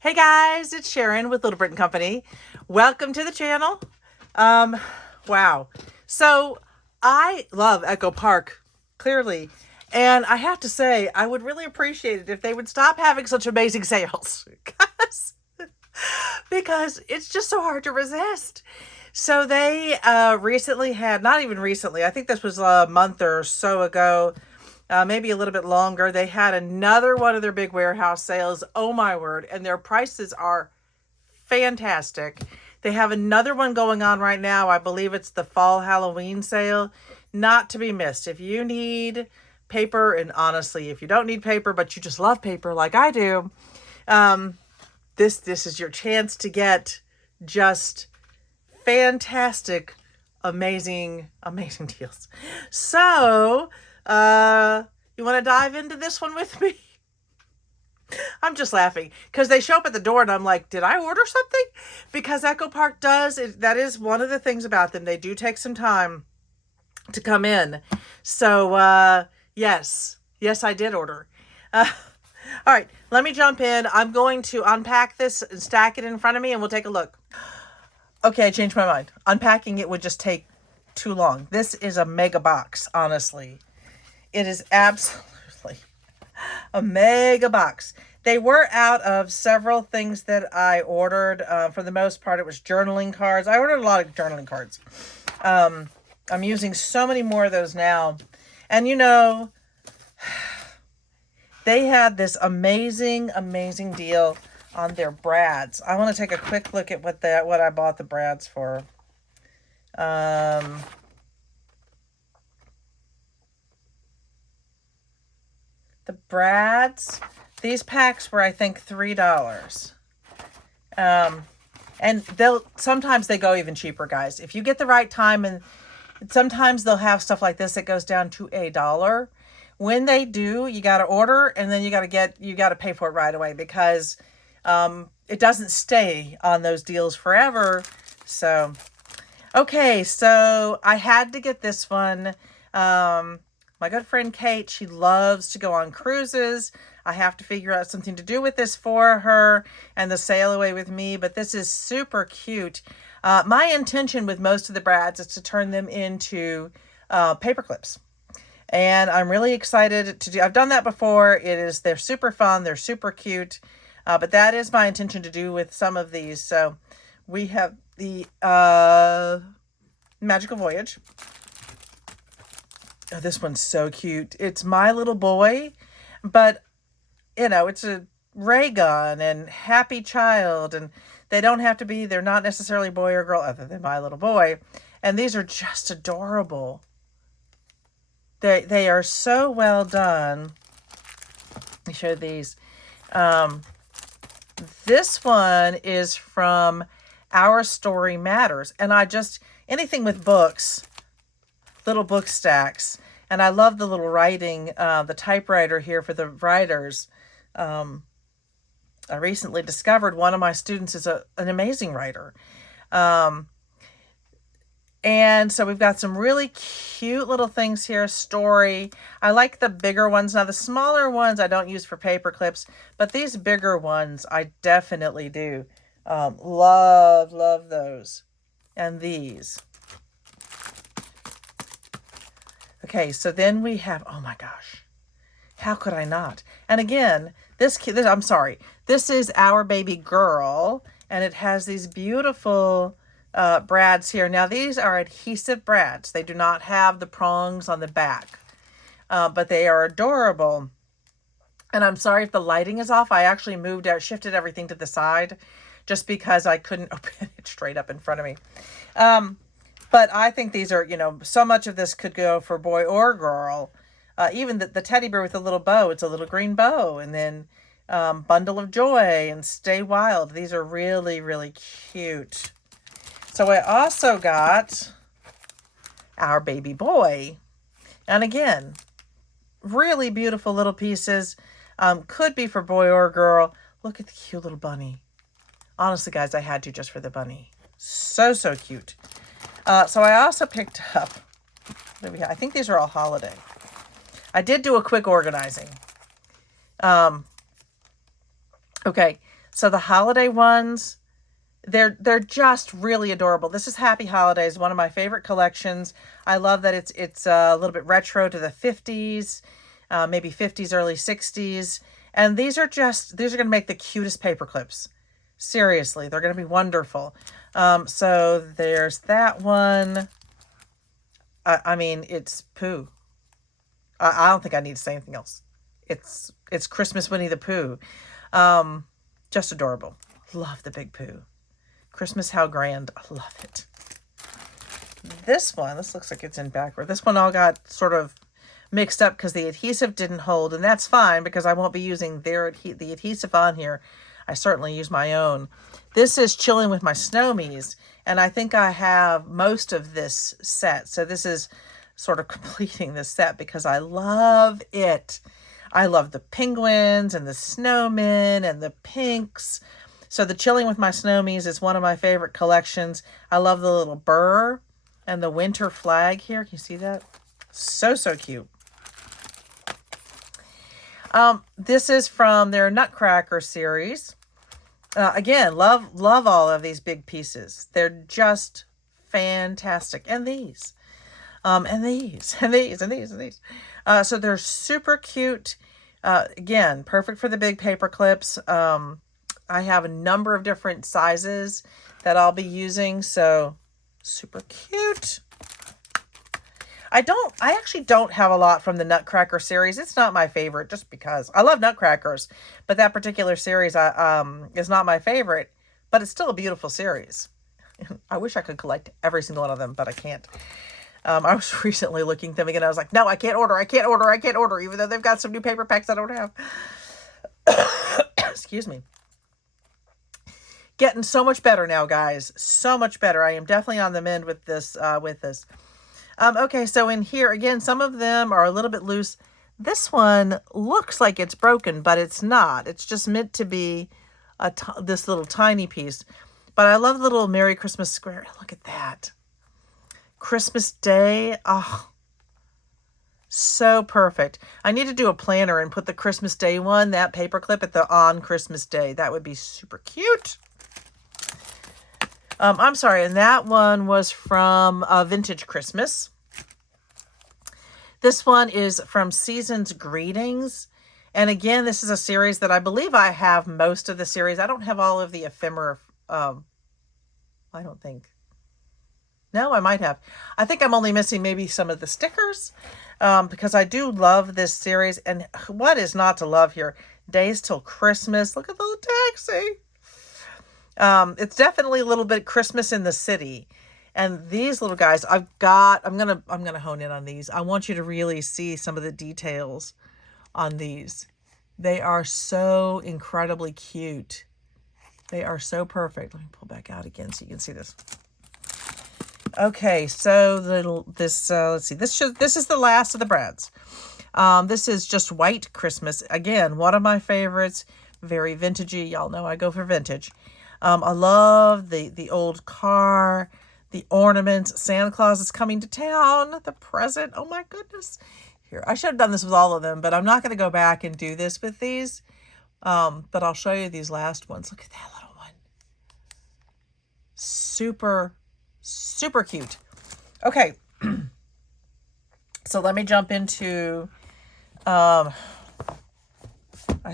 Hey guys, it's Sharon with Little Britain Company. Welcome to the channel. Um, wow. So I love Echo Park, clearly. And I have to say, I would really appreciate it if they would stop having such amazing sales. Because it's just so hard to resist. So they recently had, not even recently, I think this was a month or so ago, maybe a little bit longer. They had another one of their big warehouse sales. Oh my word. And their prices are fantastic. They have another one going on right now. I believe it's the fall Halloween sale. Not to be missed. If you need paper, and honestly, if you don't need paper, but you just love paper like I do, this is your chance to get just fantastic, amazing deals. So, you want to dive into this one with me? I'm just laughing because they show up at the door and I'm like, did I order something? Because Echo Park that is one of the things about them. They do take some time to come in. So, yes, I did order. All right, let me jump in. I'm going to unpack this and stack it in front of me and we'll take a look. Okay, I changed my mind. Unpacking it would just take too long. This is a mega box, honestly. It is absolutely a mega box. They were out of several things that I ordered. For the most part, it was journaling cards. I ordered a lot of journaling cards. I'm using so many more of those now. And you know, they had this amazing deal on their brads. I want to take a quick look at what I bought the brads for. The brads, these packs were, I think, $3. And sometimes they go even cheaper, guys. If you get the right time, and sometimes they'll have stuff like this that goes down to $1. When they do, you got to order, and then you got to pay for it right away because it doesn't stay on those deals forever. So, okay, so I had to get this one. My good friend Kate, she loves to go on cruises. I have to figure out something to do with this for her and the sail away with me, but this is super cute. My intention with most of the brads is to turn them into paper clips. And I'm really excited to do. I've done that before. They're super fun. They're super cute. But that is my intention to do with some of these. So we have the Magical Voyage. Oh, this one's so cute. It's My Little Boy, but you know, it's a ray gun and happy child, and they're not necessarily boy or girl other than My Little Boy. And these are just adorable. They are so well done. Let me show these. This one is from Our Story Matters. And anything with books, little book stacks. And I love the little writing, the typewriter here for the writers. I recently discovered one of my students is an amazing writer. And so we've got some really cute little things here. Story. I like the bigger ones. Now the smaller ones I don't use for paper clips, but these bigger ones I definitely do. Love those. And these. Okay, so then we have, oh my gosh, how could I not? And again, I'm sorry, this is Our Baby Girl, and it has these beautiful brads here. Now, these are adhesive brads. They do not have the prongs on the back, but they are adorable. And I'm sorry if the lighting is off. I actually shifted everything to the side just because I couldn't open it straight up in front of me. But I think these are, so much of this could go for boy or girl. Even the teddy bear with a little bow, it's a little green bow. And then Bundle of Joy and Stay Wild. These are really cute. So I also got Our Baby Boy. And again, really beautiful little pieces. Could be for boy or girl. Look at the cute little bunny. Honestly, guys, I had to just for the bunny. So cute. So I also picked up, I think these are all holiday. I did do a quick organizing. Okay, So the holiday ones, they're just really adorable. This is Happy Holidays, one of my favorite collections. I love that it's a little bit retro to the 50s, maybe 50s, early 60s. And these are going to make the cutest paper clips. Seriously, they're going to be wonderful. So there's that one. I mean, it's Pooh. I don't think I need to say anything else. It's Christmas Winnie the Pooh. Just adorable. Love the big Pooh. Christmas How Grand. I love it. This looks like it's in backward. This one all got sort of mixed up because the adhesive didn't hold, and that's fine because I won't be using the adhesive on here. I certainly use my own. This is Chilling with My Snowmies, and I think I have most of this set. So this is sort of completing this set because I love it. I love the penguins and the snowmen and the pinks. So the Chilling with My Snowmies is one of my favorite collections. I love the little burr and the winter flag here. Can you see that? So cute. This is from their Nutcracker series. Again, love all of these big pieces. They're just fantastic. And these. And these. So they're super cute. Again, perfect for the big paper clips. I have a number of different sizes that I'll be using. So super cute. I actually don't have a lot from the Nutcracker series. It's not my favorite just because I love Nutcrackers, but that particular series is not my favorite, but it's still a beautiful series. I wish I could collect every single one of them, but I can't. I was recently looking at them again. I was like, no, I can't order, even though they've got some new paper packs I don't have. Excuse me. Getting so much better now, guys. So much better. I am definitely on the mend with this. Okay, so in here, again, some of them are a little bit loose. This one looks like it's broken, but it's not. It's just meant to be this little tiny piece. But I love the little Merry Christmas square. Look at that. Christmas Day. Oh, so perfect. I need to do a planner and put the Christmas Day one, that paper clip, at the on Christmas Day. That would be super cute. I'm sorry, and that one was from Vintage Christmas. This one is from Season's Greetings. And again, this is a series that I believe I have most of the series. I don't have all of the ephemera. I don't think. No, I might have. I think I'm only missing maybe some of the stickers because I do love this series. And what is not to love here? Days Till Christmas. Look at the little taxi. It's definitely a little bit Christmas in the City. And these little guys, I'm gonna hone in on these. I want you to really see some of the details on these. They are so incredibly cute. They are so perfect. Let me pull back out again so you can see this. Okay, so let's see. This is the last of the Brads. This is just White Christmas. Again, one of my favorites. Very vintagey. Y'all know I go for vintage. I love the old car, the ornaments. Santa Claus is coming to town. The present. Oh my goodness. Here, I should have done this with all of them, but I'm not going to go back and do this with these. But I'll show you these last ones. Look at that little one. Super, super cute. Okay. So let me jump into, I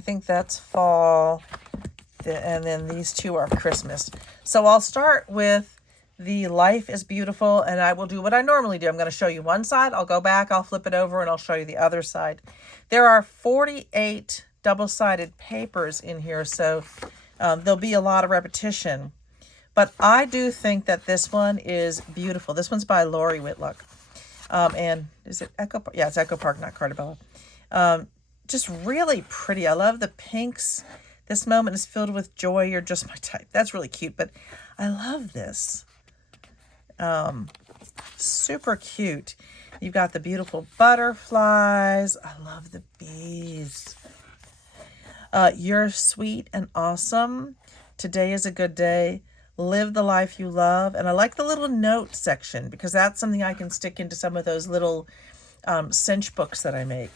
think that's fall. And then these two are Christmas. So I'll start with the Life is Beautiful, and I will do what I normally do. I'm going to show you one side. I'll go back, I'll flip it over, and I'll show you the other side. There are 48 double-sided papers in here, so there'll be a lot of repetition. But I do think that this one is beautiful. This one's by Lori Whitlock. And is it Echo Park? Yeah, it's Echo Park, not Cartabella. Just really pretty. I love the pinks. This moment is filled with joy. You're just my type. That's really cute, but I love this. Super cute. You've got the beautiful butterflies. I love the bees. You're sweet and awesome. Today is a good day. Live the life you love. And I like the little note section because that's something I can stick into some of those little cinch books that I make.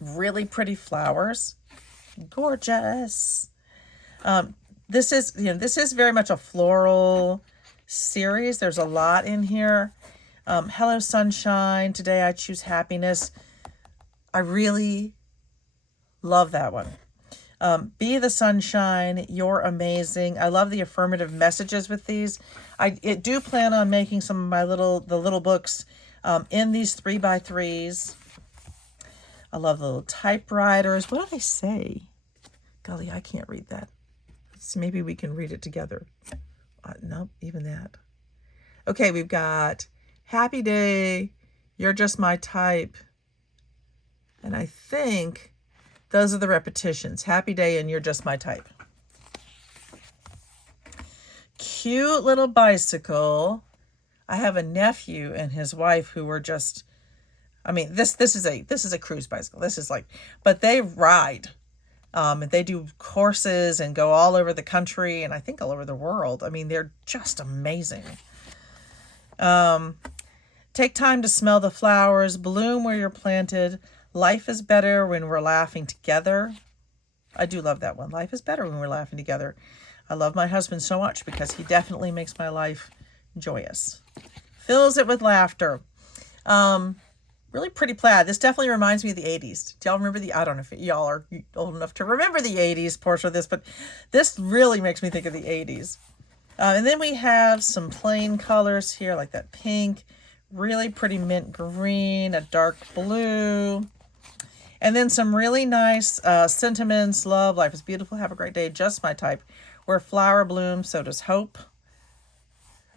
Really pretty flowers. Gorgeous. This is, this is very much a floral series. There's a lot in here. Hello Sunshine, Today I Choose Happiness. I really love that one. Be the Sunshine, You're Amazing. I love the affirmative messages with these. I do plan on making some of my the little books in these 3x3s. I love the little typewriters. What do they say? Golly, I can't read that. So maybe we can read it together. Nope, even that. Okay, we've got Happy Day, You're Just My Type. And I think those are the repetitions. Happy Day and You're Just My Type. Cute little bicycle. I have a nephew and his wife who were just, I mean, this is a cruise bicycle. This is like, but they ride. And they do courses and go all over the country and I think all over the world. I mean, they're just amazing. Take time to smell the flowers, bloom where you're planted. Life is better when we're laughing together. I do love that one. Life is better when we're laughing together. I love my husband so much because he definitely makes my life joyous. Fills it with laughter. Really pretty plaid. This definitely reminds me of the 80s. Do y'all remember I don't know if y'all are old enough to remember the 80s portion of this, but this really makes me think of the 80s. And then we have some plain colors here, like that pink, really pretty mint green, a dark blue, and then some really nice sentiments. Love, life is beautiful, have a great day, just my type. Where flower blooms, so does hope.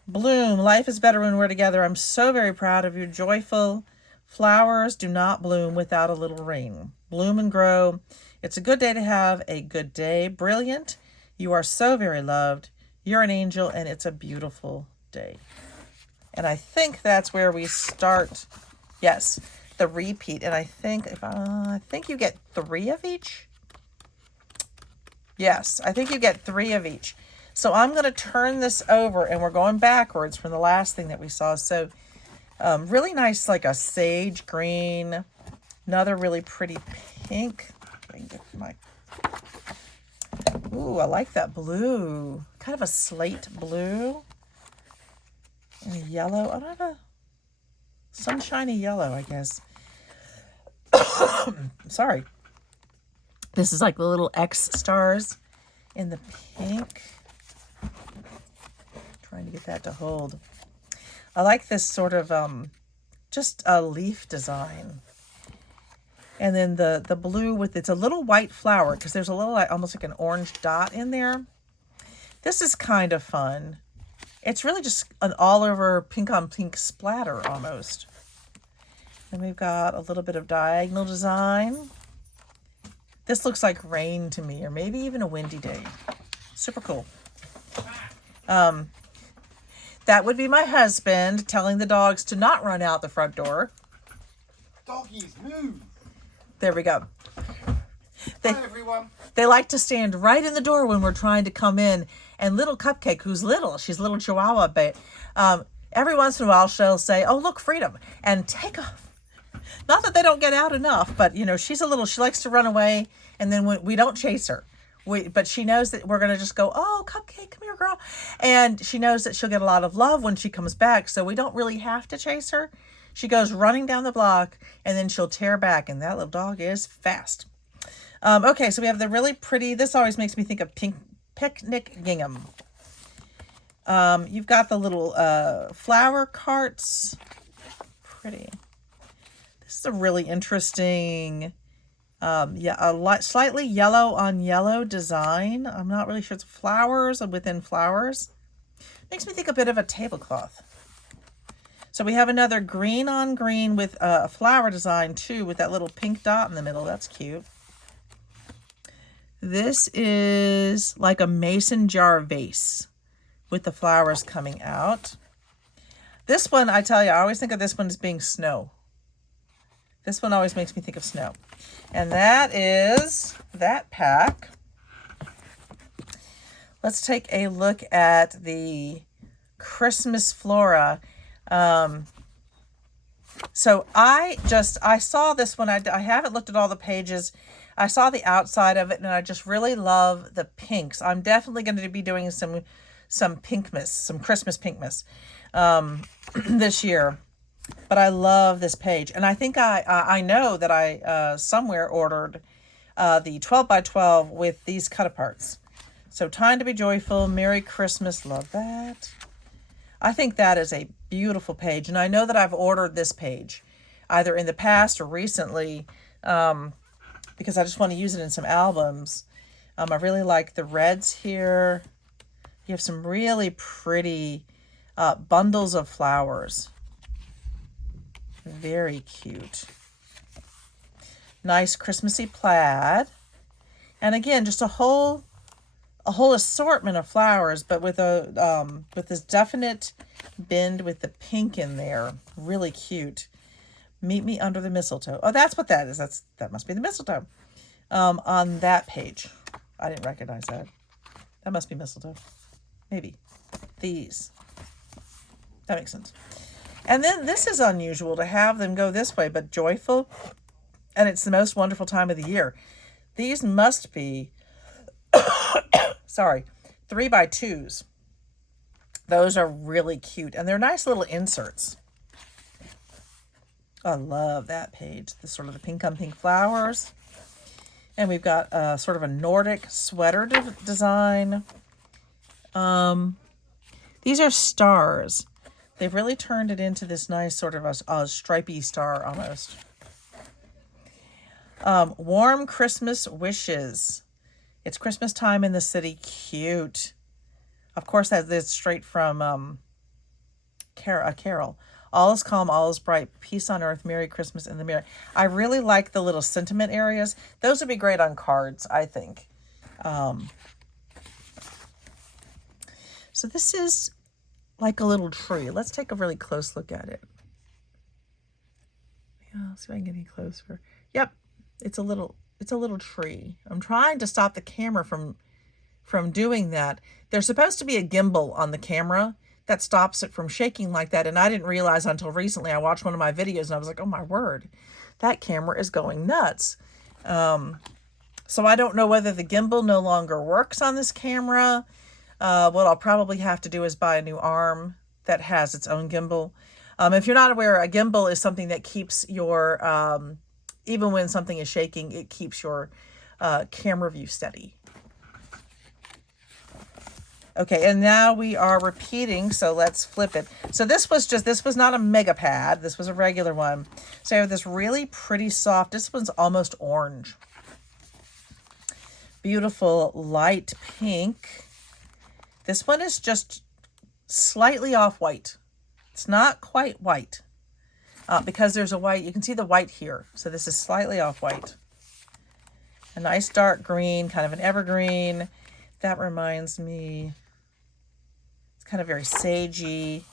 Bloom, life is better when we're together. I'm so very proud of you. Joyful. Flowers do not bloom without a little rain. Bloom and grow. It's a good day to have a good day. Brilliant. You are so very loved. You're an angel and it's a beautiful day. And I think that's where we start. Yes, the repeat. And I think I think you get 3 of each. Yes, I think you get 3 of each. So I'm going to turn this over and we're going backwards from the last thing that we saw. So really nice, like a sage green, another really pretty pink. I can get my, ooh, I like that blue, kind of a slate blue, and a yellow. I don't have a sunshiny yellow, I guess. Sorry. This is like the little X stars in the pink. Trying to get that to hold. I like this sort of just a leaf design. And then the blue with, it's a little white flower because there's a little almost like an orange dot in there. This is kind of fun. It's really just an all over pink on pink splatter almost. And we've got a little bit of diagonal design. This looks like rain to me, or maybe even a windy day. Super cool. That would be my husband telling the dogs to not run out the front door. Doggies, move. There we go. Hi, everyone. They like to stand right in the door when we're trying to come in. And little Cupcake, who's little, she's a little Chihuahua, but every once in a while she'll say, "Oh, look, Freedom," and take off. Not that they don't get out enough, but she's she likes to run away, and then we don't chase her. But she knows that we're going to just go, "Oh, Cupcake, come here, girl." And she knows that she'll get a lot of love when she comes back, so we don't really have to chase her. She goes running down the block, and then she'll tear back, and that little dog is fast. Okay, so we have the really pretty, this always makes me think of picnic gingham. You've got the little flower carts. Pretty. This is a really interesting, slightly yellow on yellow design. I'm not really sure. It's flowers within flowers. Makes me think a bit of a tablecloth. So we have another green on green with a flower design too, with that little pink dot in the middle. That's cute. This is like a mason jar vase with the flowers coming out. This one, I tell you, I always think of this one as being snow. This one always makes me think of snow. And that is that pack. Let's take a look at the Christmas flora. So I saw this one. I haven't looked at all the pages. I saw the outside of it and I just really love the pinks. I'm definitely going to be doing some pinkmas, some Christmas pinkmas this year. But I love this page. And I think I know that I somewhere ordered the 12 by 12 with these cut aparts. So Time to Be Joyful, Merry Christmas, love that. I think that is a beautiful page. And I know that I've ordered this page either in the past or recently because I just want to use it in some albums. I really like the reds here. You have some really pretty bundles of flowers. Very cute. Nice Christmassy plaid. And again, just a whole assortment of flowers, but with this definite bend with the pink in there. Really cute. Meet Me Under the Mistletoe. Oh, that's what that is. That must be the mistletoe. On that page. I didn't recognize that. That must be mistletoe. Maybe. These. That makes sense. And then this is unusual to have them go this way, but joyful. And it's the most wonderful time of the year. These must be, sorry, 3x2s. Those are really cute. And they're nice little inserts. I love that page. This sort of the pink on pink flowers. And we've got sort of a Nordic sweater design. These are stars. They've really turned it into this nice sort of a stripy star almost. Warm Christmas Wishes. It's Christmas time in the city. Cute. Of course, that's straight from Carol. All is calm, all is bright, peace on earth, Merry Christmas in the mirror. I really like the little sentiment areas. Those would be great on cards, I think. So this is like a little tree. Let's take a really close look at it. Yeah, let's see if I can get any closer. Yep, it's a little tree. I'm trying to stop the camera from doing that. There's supposed to be a gimbal on the camera that stops it from shaking like that, and I didn't realize until recently. I watched one of my videos and I was like, oh my word, that camera is going nuts. So I don't know whether the gimbal no longer works on this camera. What I'll probably have to do is buy a new arm that has its own gimbal. If you're not aware, a gimbal is something that keeps your, even when something is shaking, it keeps your camera view steady. Okay, and now we are repeating, so let's flip it. So this was not a mega pad. This was a regular one. So I have this really pretty soft, this one's almost orange. Beautiful light pink. This one is just slightly off-white. It's not quite white because there's a white. You can see the white here. So this is slightly off-white. A nice dark green, kind of an evergreen. That reminds me, it's kind of very sagey.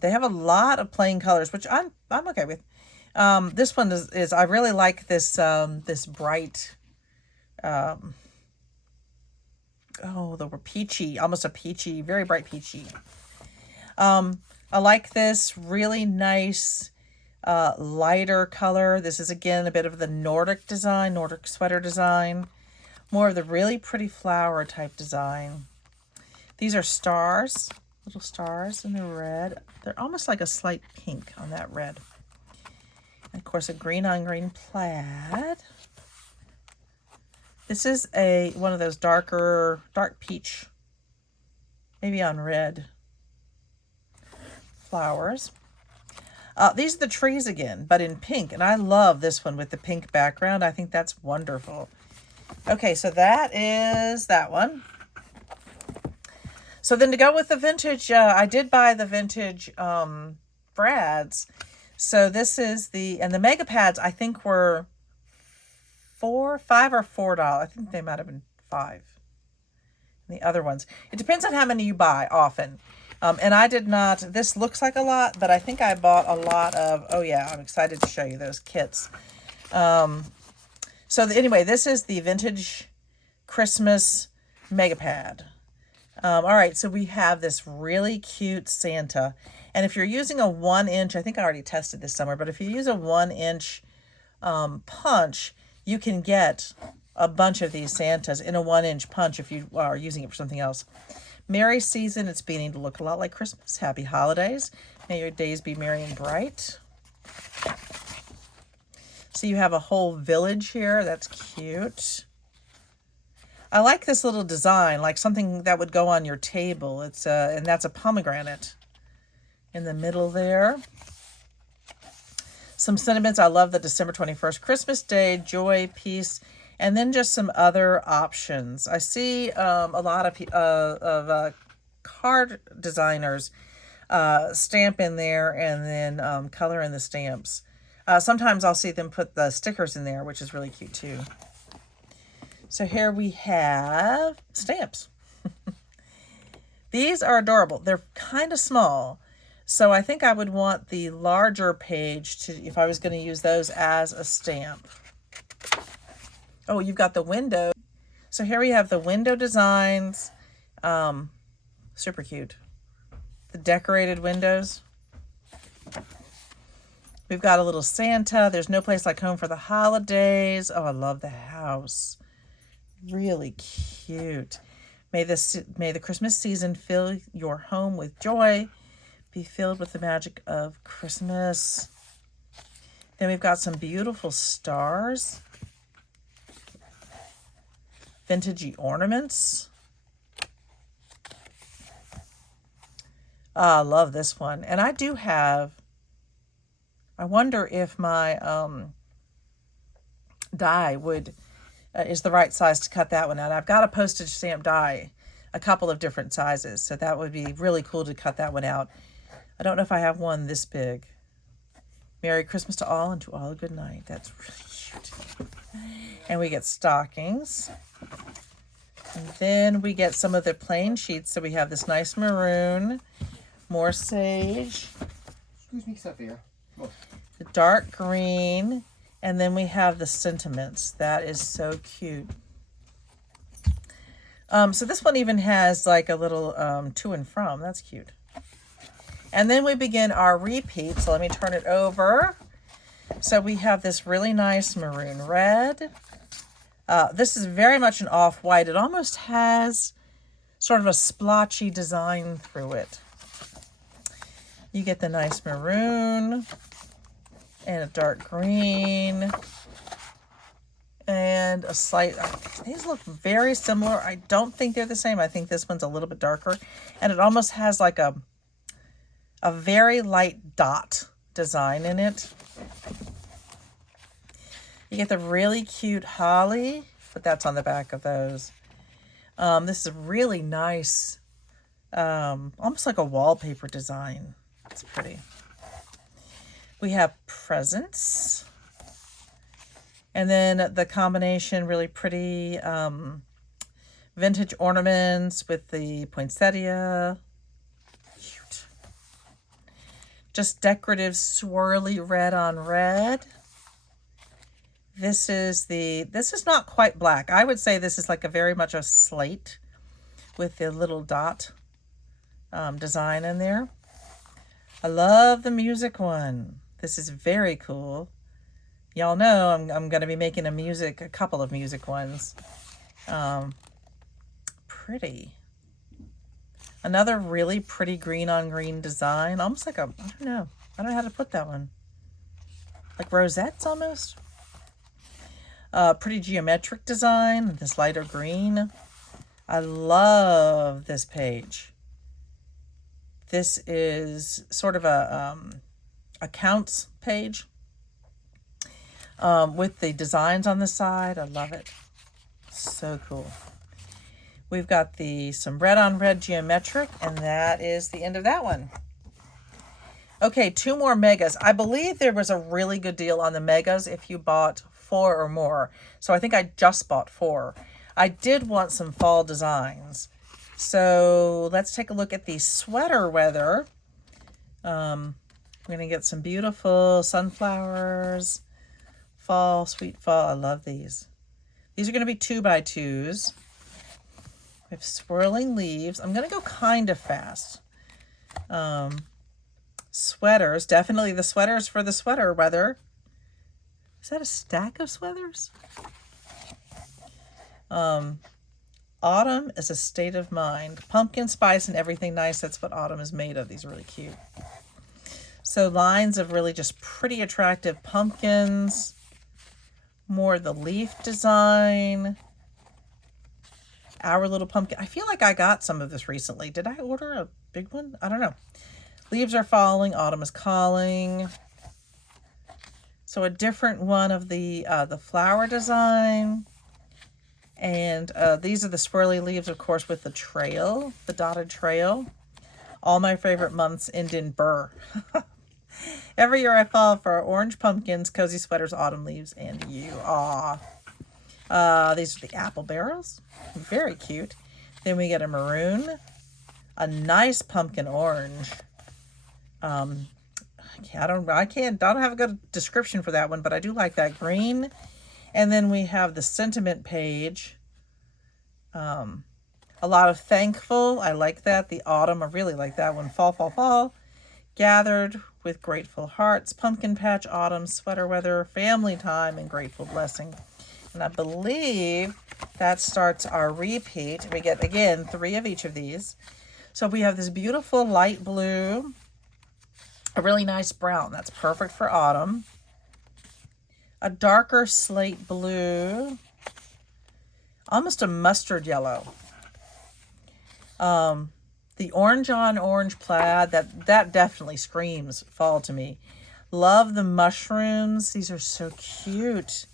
They have a lot of plain colors, which I'm okay with. This one is I really like this this bright. They were peachy, almost a peachy, very bright peachy. I like this really nice lighter color. This is again a bit of the Nordic design, Nordic sweater design. More of the really pretty flower type design. These are stars, little stars in the red. They're almost like a slight pink on that red. And of course, a green on green plaid. This is one of those dark peach, maybe on red flowers. These are the trees again, but in pink. And I love this one with the pink background. I think that's wonderful. Okay, so that is that one. So then to go with the vintage, I did buy the vintage brads. So this is the mega pads, I think were $5 or $4. I think they might have been $5. And the other ones. It depends on how many you buy often. And I did not, this looks like a lot, but I think I bought a lot of, oh yeah, I'm excited to show you those kits. Anyway, this is the vintage Christmas mega pad. All right, so we have this really cute Santa. And if you're using a 1 inch, I think I already tested this somewhere, but if you use a 1 inch punch, you can get a bunch of these Santas in a 1-inch punch if you are using it for something else. Merry season. It's beginning to look a lot like Christmas. Happy holidays. May your days be merry and bright. So you have a whole village here. That's cute. I like this little design, like something that would go on your table. It's and that's a pomegranate in the middle there. Some sentiments. I love the December 21st, Christmas Day, joy, peace, and then just some other options. I see a lot of card designers stamp in there and then color in the stamps. Sometimes I'll see them put the stickers in there, which is really cute too. So here we have stamps. These are adorable. They're kind of small. So I think I would want the larger page to, if I was going to use those as a stamp. Oh, you've got the window. So here we have the window designs. Super cute. The decorated windows. We've got a little Santa. There's no place like home for the holidays. Oh, I love the house. Really cute. May the Christmas season fill your home with joy. Be filled with the magic of Christmas. Then we've got some beautiful stars. Vintagey ornaments. I love this one. And I do have, I wonder if my die would is the right size to cut that one out. I've got a postage stamp die, a couple of different sizes. So that would be really cool to cut that one out. I don't know if I have one this big. Merry Christmas to all and to all a good night. That's really cute. And we get stockings. And then we get some of the plain sheets. So we have this nice maroon, more sage. Excuse me, Sophia. Oh. The dark green. And then we have the sentiments. That is so cute. So this one even has like a little to and from. That's cute. And then we begin our repeat. So let me turn it over. So we have this really nice maroon red. This is very much an off-white. It almost has sort of a splotchy design through it. You get the nice maroon and a dark green and a slight, these look very similar. I don't think they're the same. I think this one's a little bit darker, and it almost has like a very light dot design in it. You get the really cute holly, but that's on the back of those. This is really nice, almost like a wallpaper design. It's pretty. We have presents. And then the combination, really pretty vintage ornaments with the poinsettia. Cute. Just decorative swirly red on red. This is not quite black. I would say this is like a very much a slate with the little dot design in there. I love the music one. This is very cool. Y'all know I'm going to be making a couple of music ones. Pretty. Another really pretty green on green design. Almost like I don't know how to put that one. Like rosettes almost. Pretty geometric design. This lighter green. I love this page. This is sort of a accounts page with the designs on the side. I love it. So cool. We've got some red on red geometric, and that is the end of that one. Okay, 2 more megas. I believe there was a really good deal on the megas if you bought 4 or more. So I think I just bought 4. I did want some fall designs. So let's take a look at the sweater weather. We're going to get some beautiful sunflowers. Fall, sweet fall. I love these. These are going to be 2x2s. We have swirling leaves. I'm going to go kind of fast. Sweaters. Definitely the sweaters for the sweater weather. Is that a stack of sweaters? Autumn is a state of mind. Pumpkin spice and everything nice. That's what autumn is made of. These are really cute. So lines of really just pretty attractive pumpkins. More of the leaf design. Our little pumpkin. I feel like I got some of this recently. Did I order a big one? I don't know. Leaves are falling. Autumn is calling. So a different one of the flower design. And these are the swirly leaves, of course, with the trail, the dotted trail. All my favorite months end in burr. Every year I fall for orange pumpkins, cozy sweaters, autumn leaves, and you. Aw. These are the apple barrels. Very cute. Then we get a maroon, a nice pumpkin orange. I don't have a good description for that one, but I do like that green. And then we have the sentiment page. A lot of thankful. I like that. The autumn, I really like that one. Fall, fall, fall. Gathered with grateful hearts. Pumpkin patch, autumn, sweater weather, family time, and grateful blessing. And I believe that starts our repeat. We get, again, 3 of each of these. So we have this beautiful light blue. A really nice brown. That's perfect for autumn. A darker slate blue, almost a mustard yellow. The orange on orange plaid, that definitely screams fall to me. Love the mushrooms. These are so cute.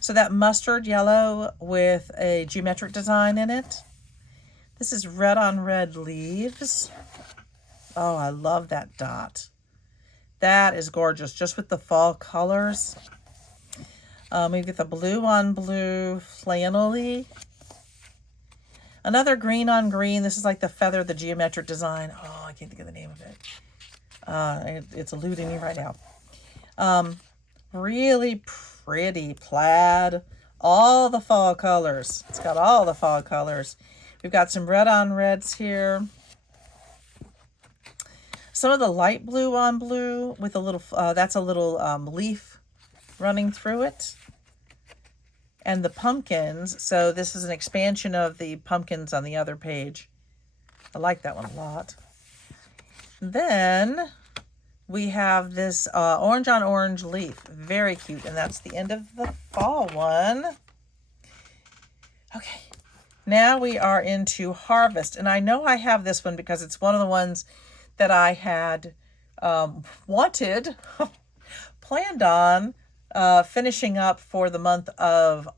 So that mustard yellow with a geometric design in it. This is red on red leaves. Oh, I love that dot. That is gorgeous, just with the fall colors. We get the blue on blue flannel-y. Another green on green. This is like the feather, the geometric design. Oh, I can't think of the name of it. It's eluding me right now. Really pretty plaid. All the fall colors. It's got all the fall colors. We've got some red on reds here. Some of the light blue on blue with a little, that's a little leaf running through it. And the pumpkins, so this is an expansion of the pumpkins on the other page. I like that one a lot. Then we have this orange on orange leaf. Very cute. And that's the end of the fall one. Okay. Now we are into harvest. And I know I have this one because it's one of the ones that I had wanted, planned on finishing up for the month of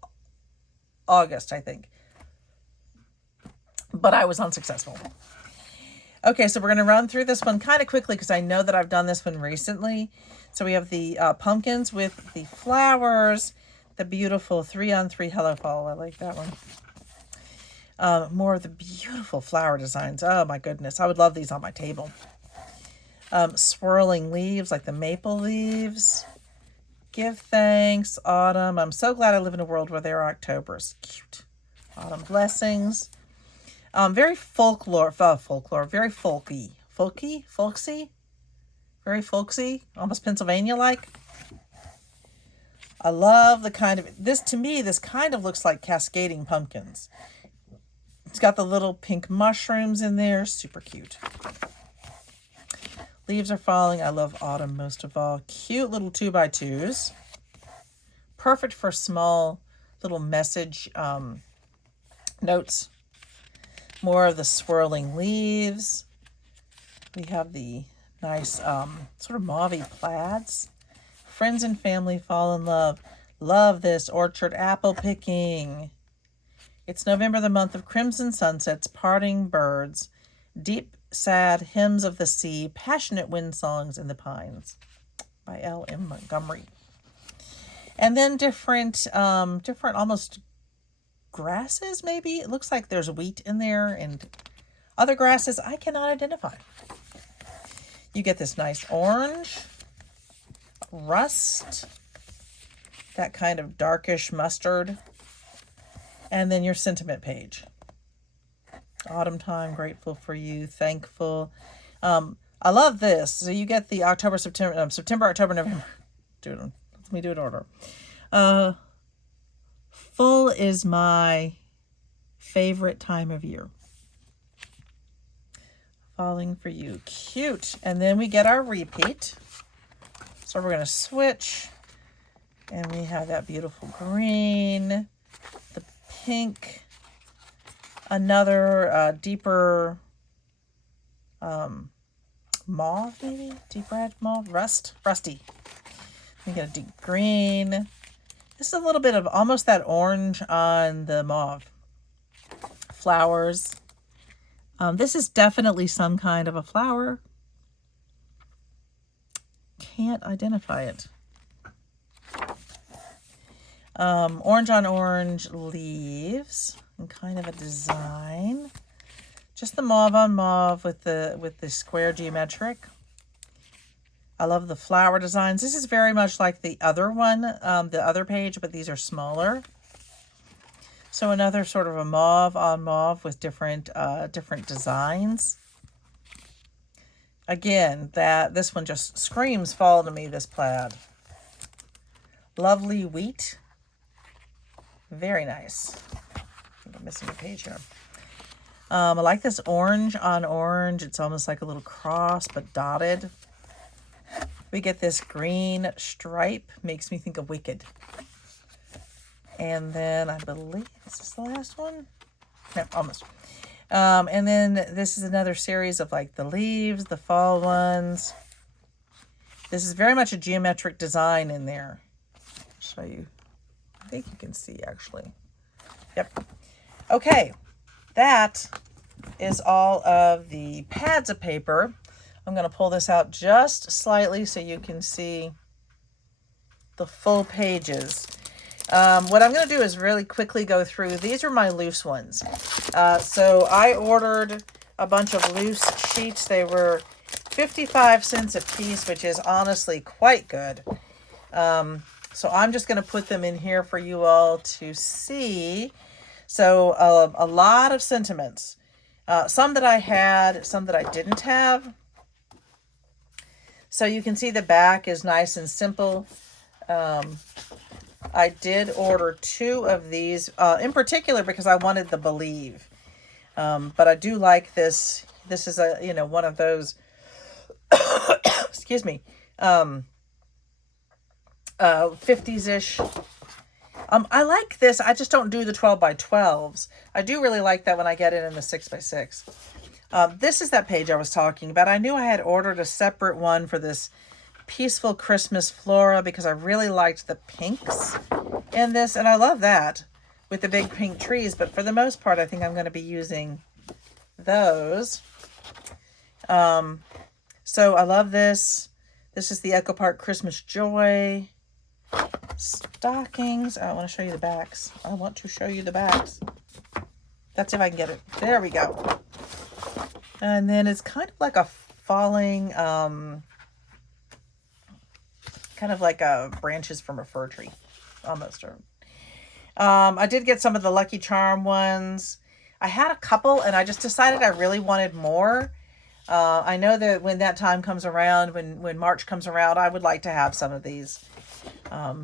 August, I think. But I was unsuccessful. Okay, so we're going to run through this one kind of quickly because I know that I've done this one recently. So we have the pumpkins with the flowers, the beautiful 3-on-3 Hello Fall. I like that one. More of the beautiful flower designs. Oh my goodness, I would love these on my table. Swirling leaves like the maple leaves. Give thanks, autumn. I'm so glad I live in a world where there are Octobers. Cute. Autumn blessings. Very folklore, very folky. Folksy? Very folksy, almost Pennsylvania-like. I love the kind of, to me, this kind of looks like cascading pumpkins. It's got the little pink mushrooms in there, super cute. Leaves are falling. I love autumn most of all. Cute little 2x2s. Perfect for small little message notes. More of the swirling leaves. We have the nice sort of mauve-y plaids. Friends and family fall in love. Love this orchard apple picking. It's November, the month of crimson sunsets, parting birds, deep sad hymns of the sea, passionate wind songs in the pines, by L.M. Montgomery. And then different almost grasses, maybe. It looks like there's wheat in there and other grasses I cannot identify. You get this nice orange, rust, that kind of darkish mustard, and then your sentiment page. Autumn time, grateful for you, thankful. I love this. So you get the September, October, November. Dude, Let me do it in order. Full is my favorite time of year. Falling for You. Cute. And then we get our repeat. So we're going to switch. And we have that beautiful green, the pink, another deeper mauve, maybe? Deep red mauve? Rusty. We get a deep green. This is a little bit of almost that orange on the mauve. Flowers. This is definitely some kind of a flower. Can't identify it. Orange on orange leaves and kind of a design. Just the mauve on mauve with the square geometric. I love the flower designs. This is very much like the other one, the other page, but these are smaller. So another sort of a mauve on mauve with different designs. Again, this one just screams fall to me, this plaid. Lovely wheat. Very nice. I think I'm missing a page here. I like this orange on orange. It's almost like a little cross, but dotted. We get this green stripe. Makes me think of Wicked. And then I believe this is the last one. No, almost. And then this is another series of like the leaves, the fall ones. This is very much a geometric design in there. I'll show you. I think you can see actually. Yep. Okay. That is all of the pads of paper. I'm going to pull this out just slightly so you can see the full pages. What I'm going to do is really quickly go through. These are my loose ones. So I ordered a bunch of loose sheets. They were 55 cents a piece, which is honestly quite good. So I'm just going to put them in here for you all to see. So a lot of sentiments. Some that I had, some that I didn't have. So you can see the back is nice and simple. I did order 2 of these in particular because I wanted the Believe. But I do like this. This is one of those, excuse me, 50s-ish. I like this. I just don't do the 12 by 12s. I do really like that when I get it in the 6 by 6. This is that page I was talking about. I knew I had ordered a separate one for this Peaceful Christmas Flora because I really liked the pinks in this. And I love that with the big pink trees. But for the most part, I think I'm going to be using those. So I love this. This is the Echo Park Christmas Joy. Stockings. I want to show you the backs. I want to show you the backs. That's if I can get it. There we go. And then it's kind of like a falling, kind of like branches from a fir tree, almost. I did get some of the Lucky Charm ones. I had a couple, and I just decided I really wanted more. I know that when that time comes around, when March comes around, I would like to have some of these. I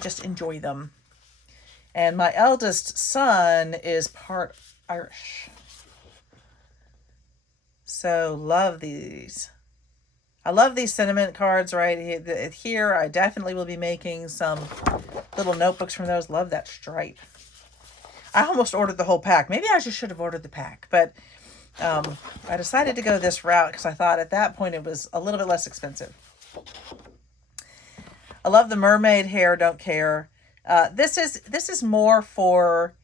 just enjoy them. And my eldest son is part Irish. So love these. I love these sentiment cards right here. I definitely will be making some little notebooks from those. Love that stripe. I almost ordered the whole pack. Maybe I just should have ordered the pack. But I decided to go this route because I thought at that point it was a little bit less expensive. I love the mermaid hair. Don't care. This is more for,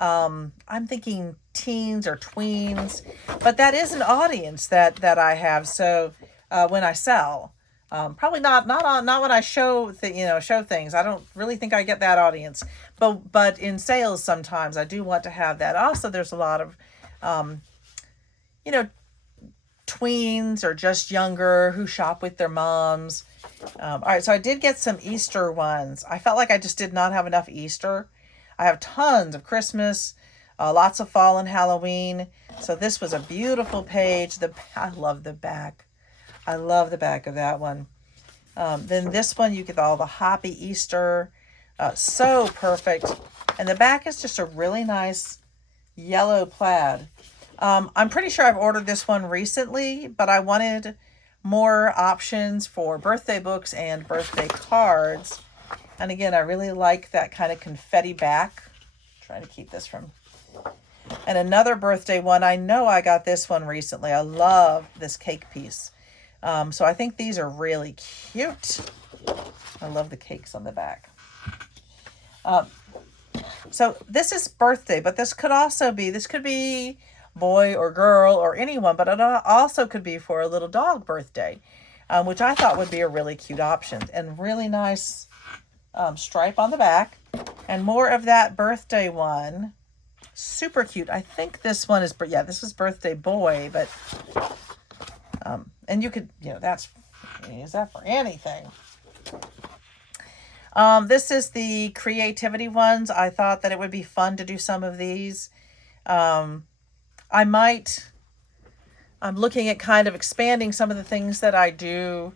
I'm thinking teens or tweens, but that is an audience that I have. So when I sell, probably not when I show things. I don't really think I get that audience, but in sales sometimes I do want to have that. Also, there's a lot of tweens or just younger who shop with their moms. All right, so I did get some Easter ones. I felt like I just did not have enough Easter. I have tons of Christmas, lots of fall and Halloween. So this was a beautiful page. I love the back. I love the back of that one. Then this one, you get all the Happy Easter. So perfect. And the back is just a really nice yellow plaid. I'm pretty sure I've ordered this one recently, but I wanted more options for birthday books and birthday cards. And again, I really like that kind of confetti back. I'm trying to keep this from... And another birthday one, I know I got this one recently. I love this cake piece. So I think these are really cute. I love the cakes on the back. So this is birthday, but this could be boy or girl or anyone, but it also could be for a little dog birthday, which I thought would be a really cute option. And really nice stripe on the back. And more of that birthday one. Super cute. I think this one is, yeah, this is birthday boy, but, and you could, you know, use that for anything. This is the creativity ones. I thought that it would be fun to do some of these. I'm looking at kind of expanding some of the things that I do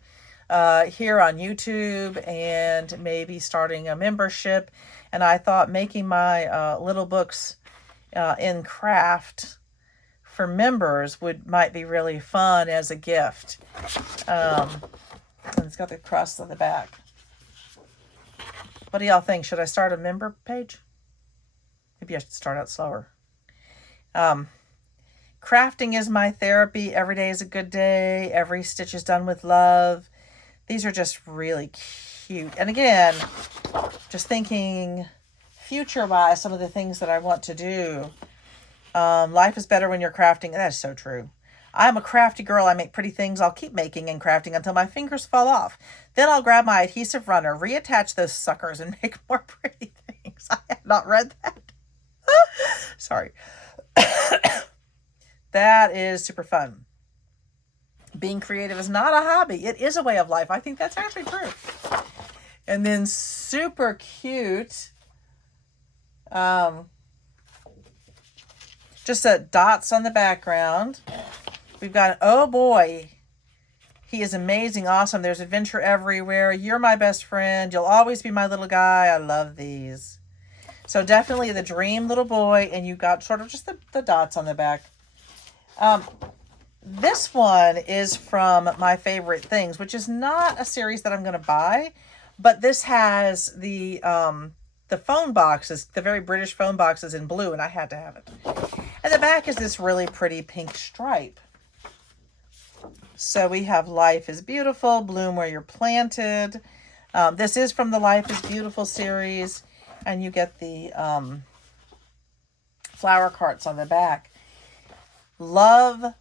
here on YouTube and maybe starting a membership. And I thought making my little books in craft for members might be really fun as a gift. And it's got the cross on the back. What do y'all think? Should I start a member page? Maybe I should start out slower. Crafting is my therapy. Every day is a good day. Every stitch is done with love. These are just really cute. And again, just thinking future-wise, some of the things that I want to do. Life is better when you're crafting. That is so true. I'm a crafty girl. I make pretty things. I'll keep making and crafting until my fingers fall off. Then I'll grab my adhesive runner, reattach those suckers, and make more pretty things. I have not read that. Sorry. That is super fun. Being creative is not a hobby. It is a way of life. I think that's actually true. And then super cute. Just dots on the background. We've got, oh boy, he is amazing, awesome. There's adventure everywhere. You're my best friend. You'll always be my little guy. I love these. So definitely the dream little boy, and you got sort of just the dots on the back. This one is from My Favorite Things, which is not a series that I'm going to buy, but this has the phone boxes, the very British phone boxes in blue, and I had to have it. And the back is this really pretty pink stripe. So we have Life is Beautiful, Bloom Where You're Planted. This is from the Life is Beautiful series, and you get the flower carts on the back. Love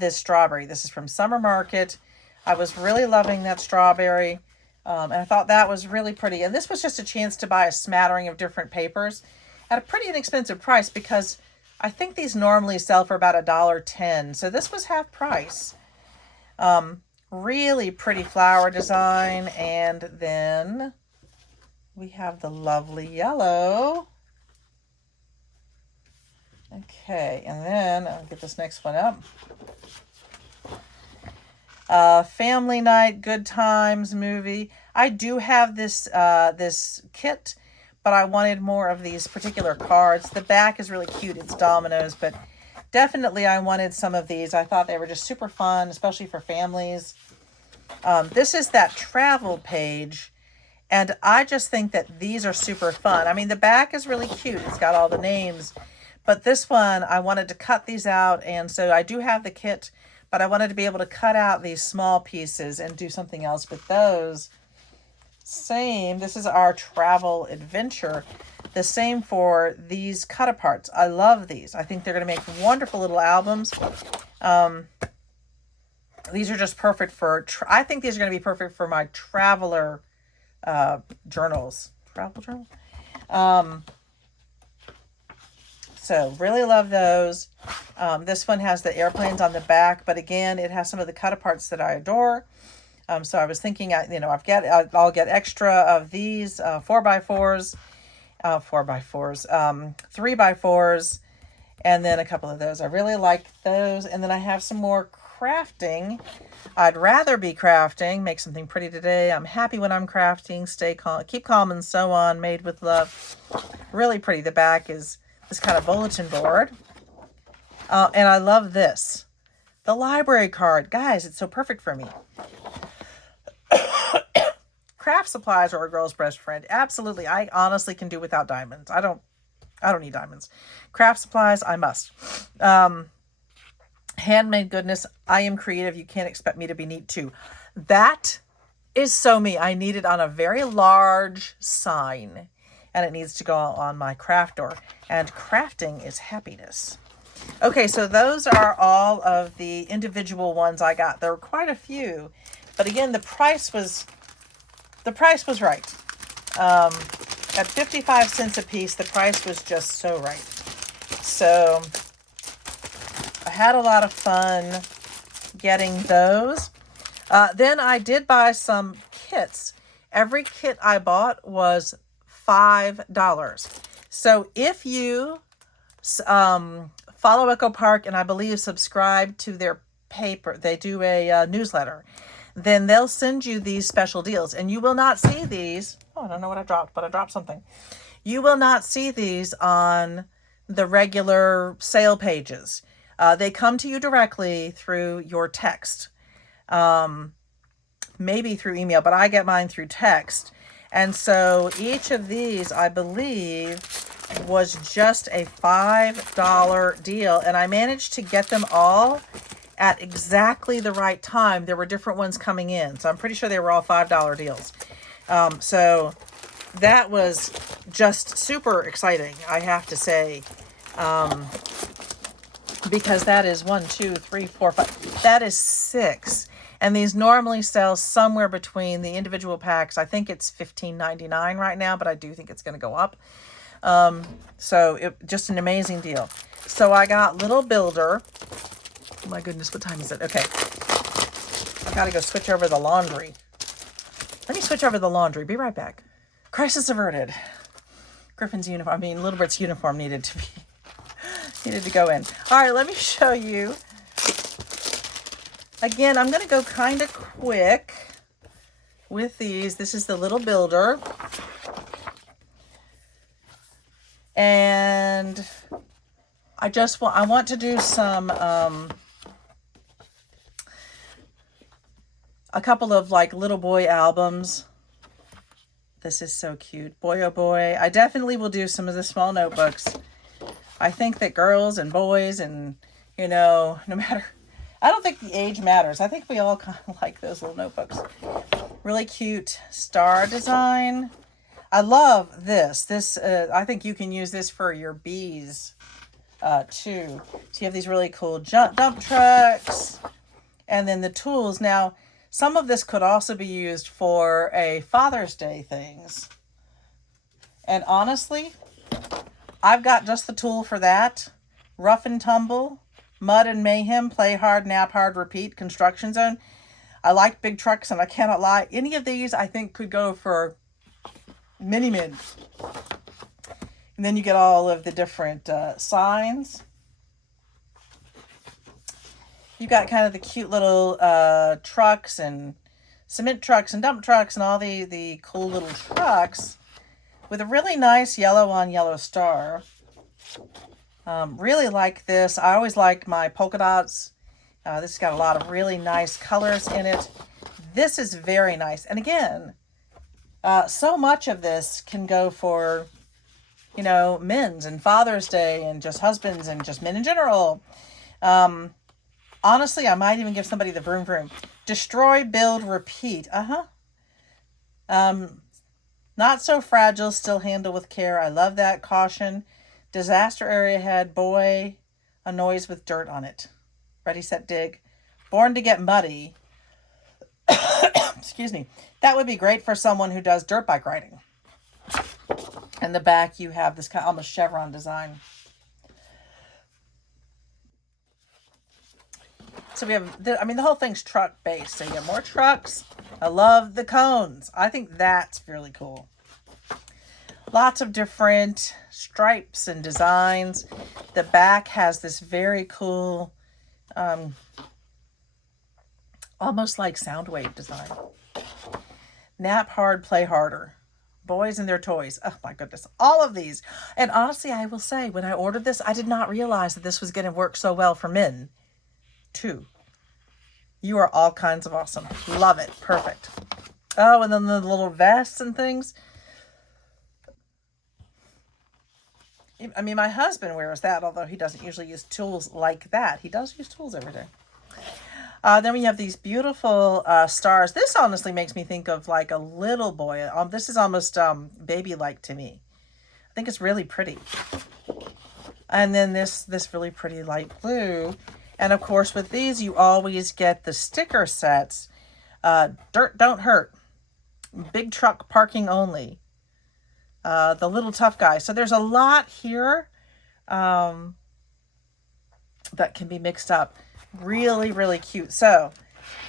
this strawberry. This is from Summer Market. I was really loving that strawberry. And I thought that was really pretty. And this was just a chance to buy a smattering of different papers at a pretty inexpensive price, because I think these normally sell for about $1.10. So this was half price. Really pretty flower design. And then we have the lovely yellow. Okay, and then I'll get this next one up. Family night, good times movie. I do have this this kit, but I wanted more of these particular cards. The back is really cute. It's dominoes, but definitely I wanted some of these. I thought they were just super fun, especially for families. This is that travel page, and I just think that these are super fun. I mean, the back is really cute. It's got all the names, but this one, I wanted to cut these out, and so I do have the kit, but I wanted to be able to cut out these small pieces and do something else with those. Same, this is our travel adventure. The same for these cut-aparts. I love these. I think they're going to make wonderful little albums. These are just perfect for, I think these are going to be perfect for my traveler journals. Travel journal? So really love those. This one has the airplanes on the back, but again, it has some of the cut-aparts that I adore. So I was thinking, I'll get extra of these 4x4s, 3x4s, and then a couple of those. I really like those. And then I have some more crafting. I'd rather be crafting, make something pretty today. I'm happy when I'm crafting, stay calm, keep calm and so on, made with love. Really pretty. The back is this kind of bulletin board. And I love this. The library card. Guys, it's so perfect for me. Craft supplies are a girl's best friend. Absolutely. I honestly can do without diamonds. I don't need diamonds. Craft supplies, I must. Handmade goodness. I am creative. You can't expect me to be neat too. That is so me. I need it on a very large sign, and it needs to go on my craft door. And crafting is happiness. Okay, so those are all of the individual ones I got. There were quite a few, but again, the price was right. At 55 cents a piece, the price was just so right. So I had a lot of fun getting those. Then I did buy some kits. Every kit I bought was $5. So if you follow Echo Park and I believe subscribe to their paper, they do a newsletter, then they'll send you these special deals. And you will not see these. Oh, I don't know what I dropped, but I dropped something. You will not see these on the regular sale pages. They come to you directly through your text, maybe through email, but I get mine through text. And so each of these, I believe, was just a $5 deal. And I managed to get them all at exactly the right time. There were different ones coming in, so I'm pretty sure they were all $5 deals. So that was just super exciting, I have to say, because that is 1, 2, 3, 4, 5. That is 6. And these normally sell somewhere between the individual packs. I think it's $15.99 right now, but I do think it's going to go up. So just an amazing deal. So I got Little Builder. Oh my goodness, what time is it? Okay. I got to go switch over the laundry. Let me switch over the laundry. Be right back. Crisis averted. Griffin's uniform, Little Bird's uniform needed to go in. All right, let me show you. Again, I'm going to go kind of quick with these. This is the Little Builder. And I want to do some, a couple of like little boy albums. This is so cute. Boy, oh boy. I definitely will do some of the small notebooks. I think that girls and boys and, no matter, I don't think the age matters. I think we all kind of like those little notebooks. Really cute star design. I love this. I think you can use this for your bees too. So you have these really cool dump trucks and then the tools. Now, some of this could also be used for a Father's Day things. And honestly, I've got just the tool for that. Rough and tumble, mud and mayhem, play hard, nap hard, repeat, construction zone. I like big trucks and I cannot lie. Any of these I think could go for many men. And then you get all of the different signs. You got kind of the cute little trucks and cement trucks and dump trucks and all the cool little trucks with a really nice yellow on yellow star. Really like this. I always like my polka dots. This has got a lot of really nice colors in it. This is very nice. And again, so much of this can go for, men's and Father's Day and just husbands and just men in general. Honestly, I might even give somebody the vroom vroom. Destroy, build, repeat. Not so fragile, still handle with care. I love that. Caution. Disaster area ahead. Boy, a noise with dirt on it. Ready, set, dig. Born to get muddy. Excuse me. That would be great for someone who does dirt bike riding. In the back, you have this kind of almost chevron design. So we have, the whole thing's truck based. So you have more trucks. I love the cones. I think that's really cool. Lots of different stripes and designs. The back has this very cool Almost like sound wave design. Nap hard, play harder. Boys and their toys. Oh my goodness. All of these. And honestly, I will say, when I ordered this, I did not realize that this was going to work so well for men too. You are all kinds of awesome. Love it. Perfect. Oh, and then the little vests and things. I mean, my husband wears that, although he doesn't usually use tools like that. He does use tools every day. Then we have these beautiful stars. This honestly makes me think of like a little boy. This is almost baby-like to me. I think it's really pretty. And then this really pretty light blue. And of course, with these, you always get the sticker sets. Dirt Don't Hurt. Big truck parking only. The little tough guy. So there's a lot here that can be mixed up. Really, really cute. So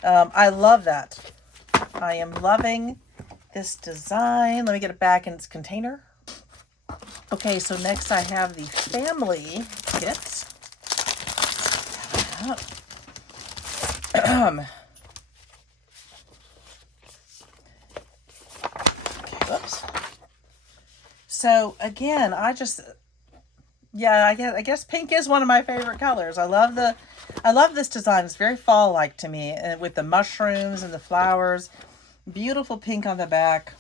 I love that. I am loving this design. Let me get it back in its container. Okay, so next I have the family kit. Okay, whoops. So again, I guess pink is one of my favorite colors. I love this design. It's very fall-like to me, and with the mushrooms and the flowers. Beautiful pink on the back.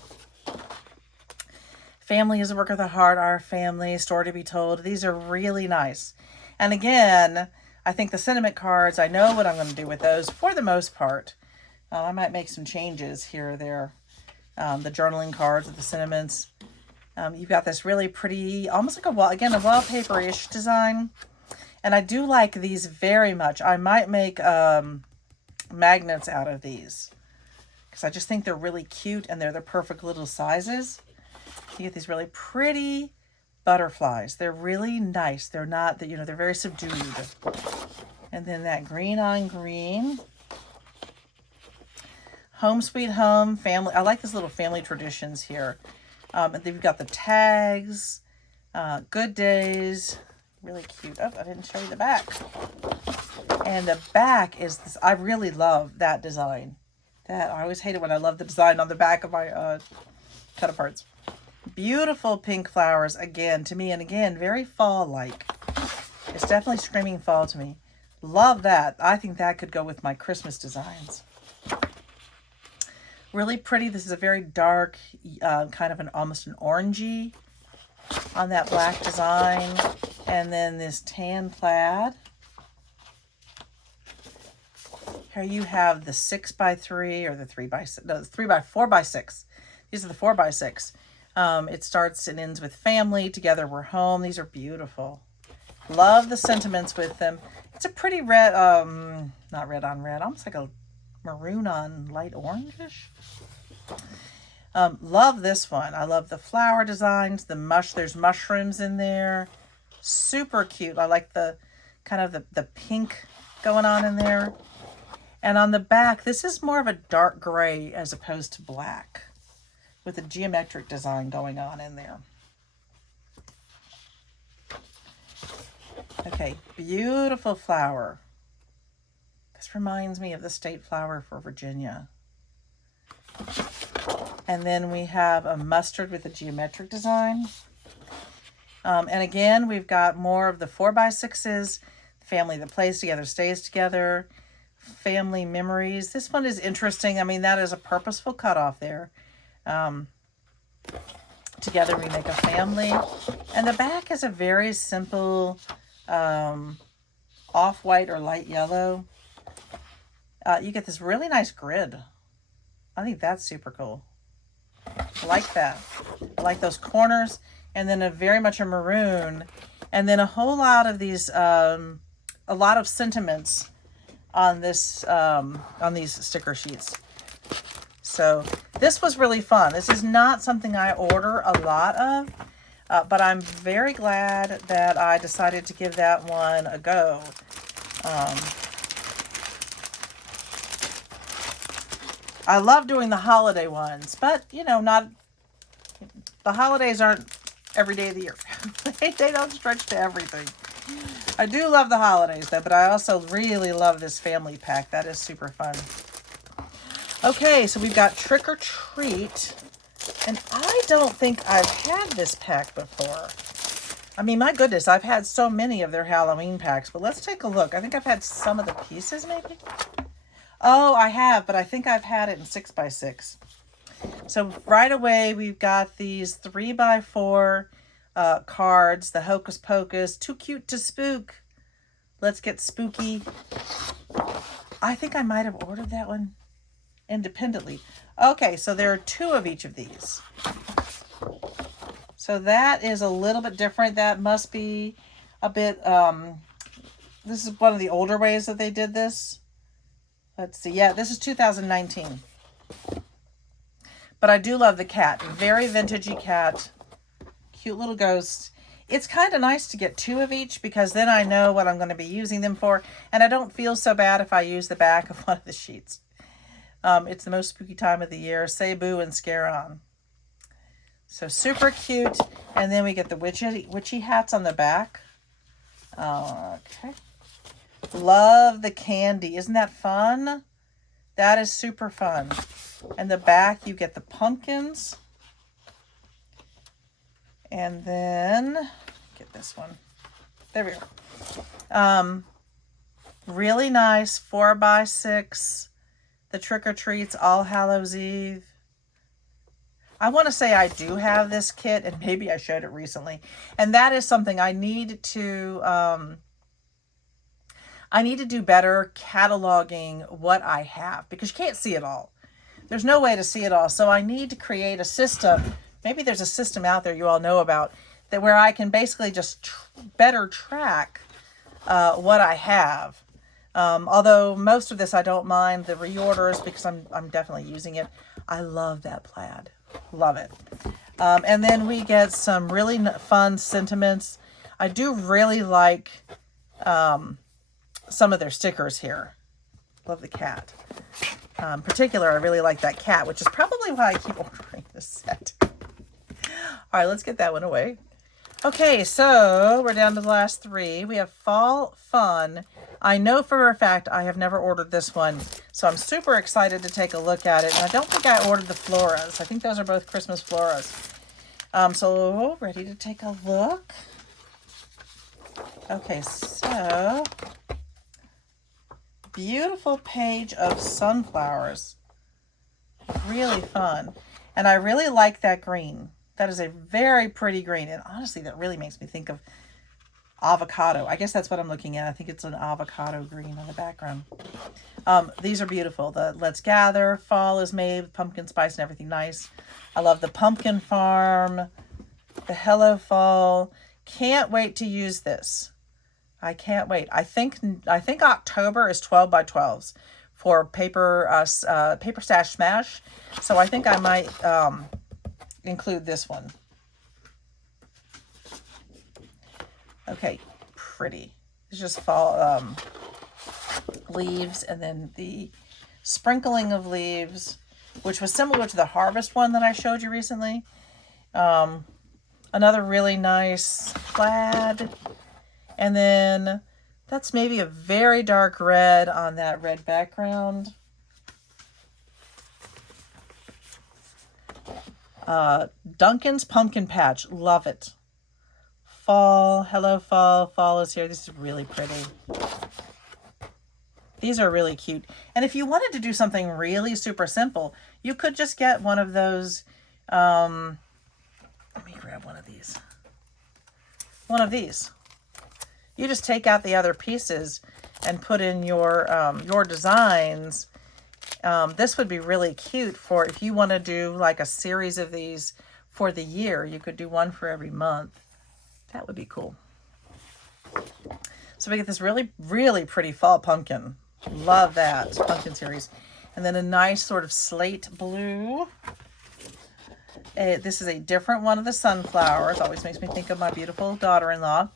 Family is a work of the heart. Our family, story to be told. These are really nice. And again, I think the sentiment cards, I know what I'm going to do with those for the most part. I might make some changes here or there. The journaling cards with the sentiments. You've got this really pretty, almost like a wallpaper-ish design. And I do like these very much. I might make magnets out of these, because I just think they're really cute and they're the perfect little sizes. You get these really pretty butterflies. They're really nice. They're not, they're very subdued. And then that green on green. Home Sweet Home, family. I like these little family traditions here. And then we've got the tags, Good Days. Really cute. Oh, I didn't show you the back. And the back is this. I really love that design. I always hate it when I love the design on the back of my cut-aparts. Beautiful pink flowers again to me, and again very fall-like. It's definitely screaming fall to me. Love that. I think that could go with my Christmas designs. Really pretty. This is a very dark, kind of almost an orangey on that black design. And then this tan plaid. Here you have the 6x3 or the 3x6. No, the 4x6. These are the 4x6. It starts and ends with family. Together we're home. These are beautiful. Love the sentiments with them. It's a pretty red, not red on red, almost like a maroon on light orangish. Love this one. I love the flower designs. There's mushrooms in there. Super cute. I like the kind of the pink going on in there. And on the back, this is more of a dark gray as opposed to black, with a geometric design going on in there. Okay, beautiful flower. This reminds me of the state flower for Virginia. And then we have a mustard with a geometric design. And again, we've got more of the 4x6s. Family that plays together stays together. Family memories. This one is interesting. I mean, that is a purposeful cutoff there. Together we make a family. And the back is a very simple off-white or light yellow. You get this really nice grid. I think that's super cool. I like that. I like those corners. And then very much a maroon. And then a whole lot of these, a lot of sentiments on this, on these sticker sheets. So this was really fun. This is not something I order a lot of, but I'm very glad that I decided to give that one a go. I love doing the holiday ones, but the holidays aren't every day of the year. They don't stretch to everything. I do love the holidays though, but I also really love this family pack. That is super fun. Okay, so we've got Trick or Treat. And I don't think I've had this pack before. I mean, my goodness, I've had so many of their Halloween packs. But let's take a look. I think I've had some of the pieces, maybe? Oh, I have, but I think I've had it in 6x6. So right away, we've got these 3x4 cards. The Hocus Pocus. Too cute to spook. Let's get spooky. I think I might have ordered that one independently. Okay, so there are 2 of each of these. So that is a little bit different. That must be a bit, this is one of the older ways that they did this. Let's see. Yeah, this is 2019. But I do love the cat. Very vintagey cat. Cute little ghost. It's kind of nice to get 2 of each because then I know what I'm going to be using them for. And I don't feel so bad if I use the back of one of the sheets. It's the most spooky time of the year. Say boo and scare on. So super cute. And then we get the witchy hats on the back. Okay. Love the candy. Isn't that fun? That is super fun. And the back, you get the pumpkins. And then, get this one. There we go. Really nice 4x6. The Trick or Treats, All Hallows Eve. I want to say I do have this kit, and maybe I showed it recently. And that is something I need to do better cataloging what I have, because you can't see it all. There's no way to see it all. So I need to create a system. Maybe there's a system out there you all know about that where I can basically just better track what I have. Although most of this I don't mind the reorders because I'm definitely using it. I love that plaid. Love it. And then we get some really fun sentiments. I do really like some of their stickers here. Love the cat. In particular, I really like that cat, which is probably why I keep ordering this set. All right, let's get that one away. Okay, so we're down to the last 3. We have Fall Fun. I know for a fact I have never ordered this one, so I'm super excited to take a look at it. And I don't think I ordered the floras. I think those are both Christmas floras. So ready to take a look. Okay, so beautiful page of sunflowers. Really fun. And I really like that green. That is a very pretty green. And honestly, that really makes me think of avocado. I guess that's what I'm looking at. I think it's an avocado green on the background. These are beautiful. The Let's Gather, fall is made with pumpkin spice and everything nice. I love the pumpkin farm, the Hello Fall. Can't wait to use this. I can't wait. I think October is 12 by 12s for paper stash smash. So I think I might include this one. Okay, pretty. It's just fall leaves, and then the sprinkling of leaves, which was similar to the harvest one that I showed you recently. Another really nice plaid, and then that's maybe a very dark red on that red background. Duncan's Pumpkin Patch, love it. Fall, hello fall, fall is here. This is really pretty. These are really cute. And if you wanted to do something really super simple, you could just get one of those, let me grab one of these. One of these. You just take out the other pieces and put in your designs. This would be really cute for if you want to do like a series of these for the year. You could do one for every month. That would be cool. So we get this really, really pretty fall pumpkin. Love that pumpkin series. And then a nice sort of slate blue. This is a different one of the sunflowers. Always makes me think of my beautiful daughter-in-law.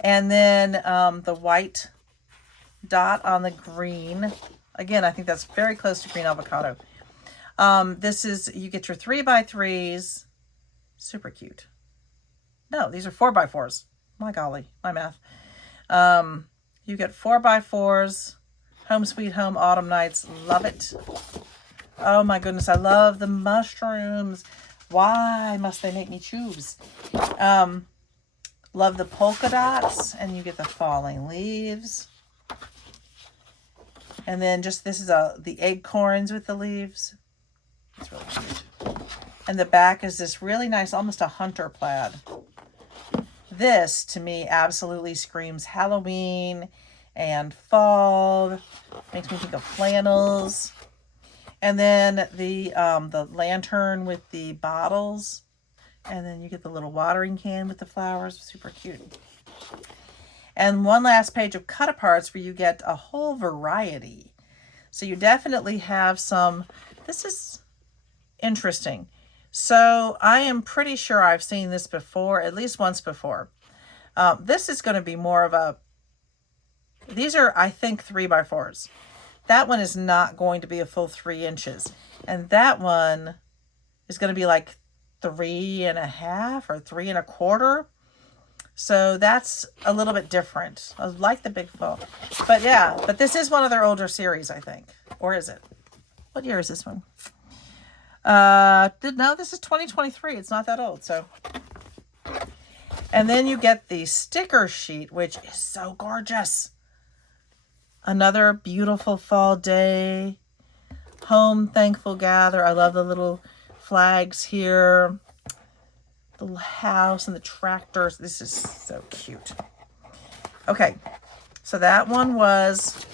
And then the white dot on the green. Again, I think that's very close to green avocado. This is, you get your 3x3s. Super cute. No, these are 4x4s. My golly, my math. You get 4x4s. Home Sweet Home Autumn Nights. Love it. Oh my goodness, I love the mushrooms. Why must they make me choose? Love the polka dots, and you get the falling leaves. And then just, this is the acorns with the leaves. It's really cute. And the back is this really nice, almost a hunter plaid. This, to me, absolutely screams Halloween and fall. Makes me think of flannels. And then the lantern with the bottles. And then you get the little watering can with the flowers. Super cute. And one last page of cut-aparts where you get a whole variety. So you definitely have some. This is interesting. So I am pretty sure I've seen this before, at least once before. This is going to be more of a, these are, I think, 3x4s. That one is not going to be a full 3 inches. And that one is going to be like 3.5 or 3.25. So that's a little bit different. I like the big full. But yeah, but this is one of their older series, I think. Or is it? What year is this one? No, this is 2023. It's not that old, so. And then you get the sticker sheet, which is so gorgeous. Another beautiful fall day. Home thankful gather. I love the little flags here. The house and the tractors. This is so cute. Okay, so that one was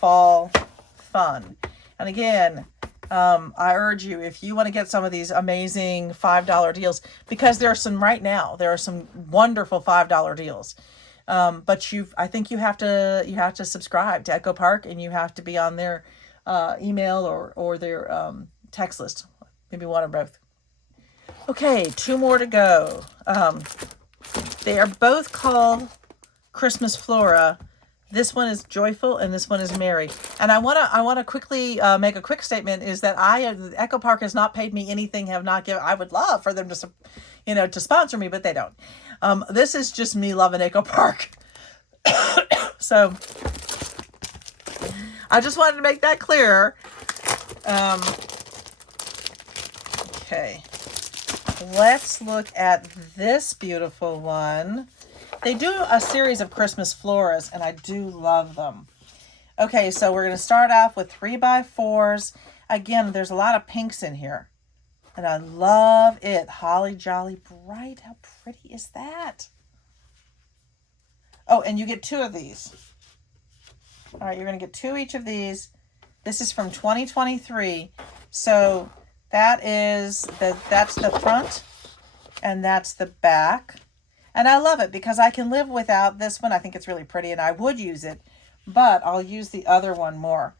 fall fun. And again, I urge you, if you want to get some of these amazing $5 deals, because there are some right now, there are some wonderful $5 deals. But I think you have to subscribe to Echo Park, and you have to be on their email or their text list, maybe one or both. Okay, 2 more to go. They are both called Christmas Flora. This one is joyful and this one is merry. And I want to quickly make a quick statement, is that Echo Park has not paid me anything, have not given. I would love for them to, to sponsor me, but they don't. This is just me loving Echo Park. So I just wanted to make that clear. Okay. Let's look at this beautiful one. They do a series of Christmas floras, and I do love them. Okay, so we're going to start off with 3x4s. Again, there's a lot of pinks in here, and I love it. Holly Jolly Bright. How pretty is that? Oh, and you get 2 of these. All right, you're going to get 2 each of these. This is from 2023. So that's the front, and that's the back. And I love it because I can live without this one. I think it's really pretty, and I would use it, but I'll use the other one more.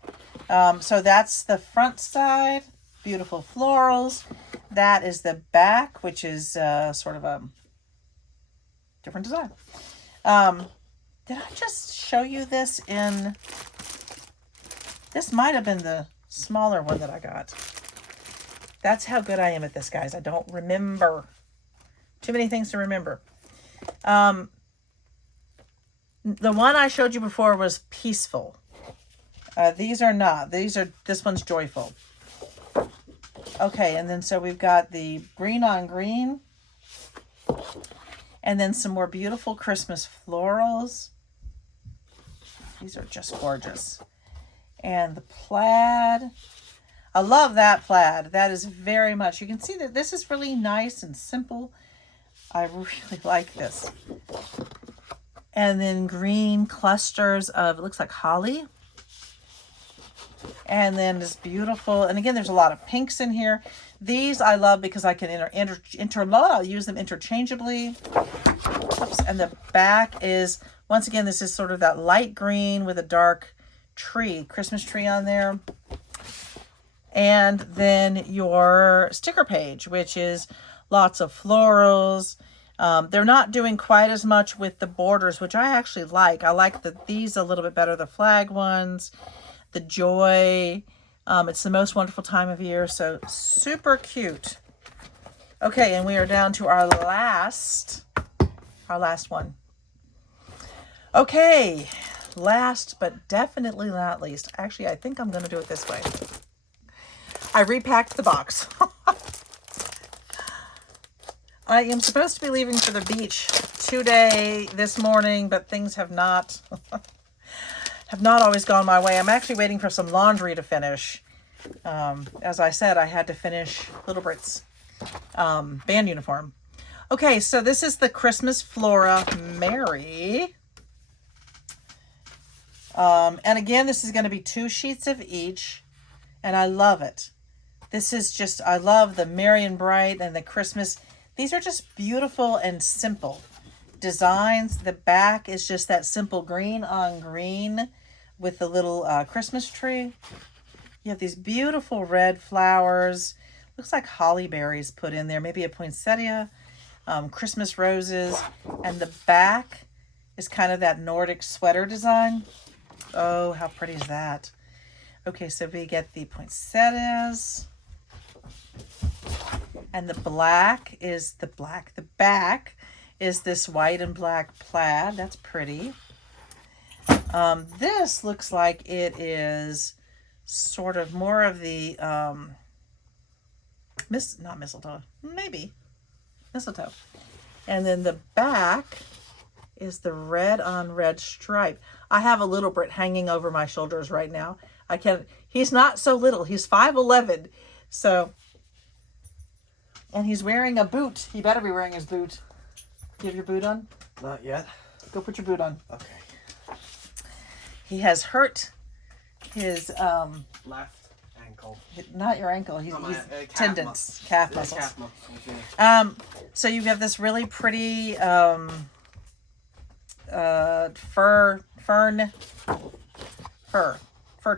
So that's the front side, beautiful florals. That is the back, which is sort of a different design. Did I just show you this in, this might have been the smaller one that I got. That's how good I am at this, guys. I don't remember. Too many things to remember. The one I showed you before was peaceful. These are not. This one's joyful. Okay, and then so we've got the green on green. And then some more beautiful Christmas florals. These are just gorgeous. And the plaid. I love that plaid. That is very much, you can see that this is really nice and simple. I really like this. And then green clusters of, it looks like holly. And then this beautiful, and again, there's a lot of pinks in here. These I love because I can I'll use them interchangeably. Oops. And the back is, once again, this is sort of that light green with a dark tree, Christmas tree on there. And then your sticker page, which is lots of florals. They're not doing quite as much with the borders, which I actually like. I like these a little bit better, the flag ones, the joy. It's the most wonderful time of year, so super cute. Okay, and we are down to our last one. Okay, last but definitely not least. Actually, I think I'm going to do it this way. I repacked the box. I am supposed to be leaving for the beach today, this morning, but things have not always gone my way. I'm actually waiting for some laundry to finish. As I said, I had to finish Little Brit's band uniform. Okay, so this is the Christmas Flora Mary. And again, this is going to be 2 sheets of each, and I love it. This is just, I love the Merry and Bright and the Christmas. These are just beautiful and simple designs. The back is just that simple green on green with the little Christmas tree. You have these beautiful red flowers. Looks like holly berries put in there, maybe a poinsettia, Christmas roses. And the back is kind of that Nordic sweater design. Oh, how pretty is that? Okay, so we get the poinsettias. And the black is the black. The back is this white and black plaid. That's pretty. This looks like it is sort of more of the, not mistletoe, maybe mistletoe. And then the back is the red on red stripe. I have a Little Brit hanging over my shoulders right now. I can't, he's not so little. He's 5'11". So, and he's wearing a boot. He better be wearing his boot. You have your boot on? Not yet. Go put your boot on. Okay. He has hurt his, Left ankle. not your ankle, he's calf tendons, calf muscles. Calf muscles, yeah. So you have this really pretty fir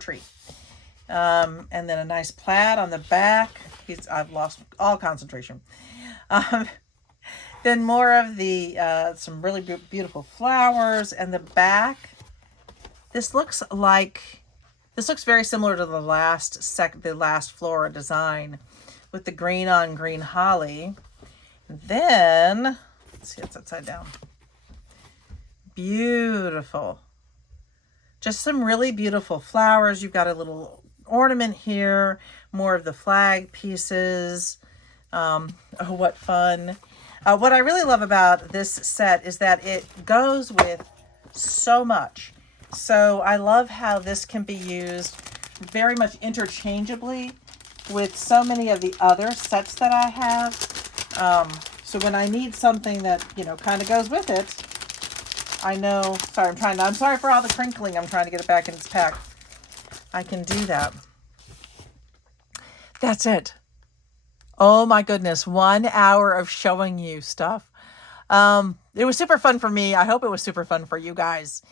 tree. And then a nice plaid on the back. I've lost all concentration. Then more of the some really beautiful flowers, and the back. This looks very similar to the last Flora design with the green on green holly. Then, let's see, it's upside down. Beautiful. Just some really beautiful flowers. You've got a little ornament here, more of the flag pieces. Oh, what fun. What I really love about this set is that it goes with so much. So I love how this can be used very much interchangeably with so many of the other sets that I have. So when I need something that, kind of goes with it, I know, I'm sorry for all the crinkling. I'm trying to get it back in its pack. I can do that. That's it. Oh my goodness. 1 hour of showing you stuff. It was super fun for me. I hope it was super fun for you guys.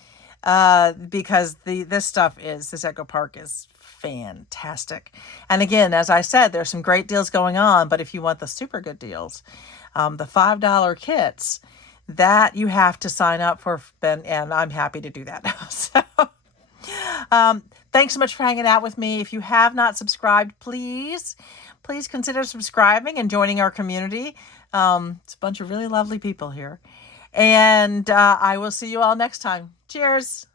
Because this Echo Park is fantastic. And again, as I said, there's some great deals going on, but if you want the super good deals, the $5 kits, that you have to sign up for, and I'm happy to do that. So, thanks so much for hanging out with me. If you have not subscribed, please consider subscribing and joining our community. It's a bunch of really lovely people here. And I will see you all next time. Cheers.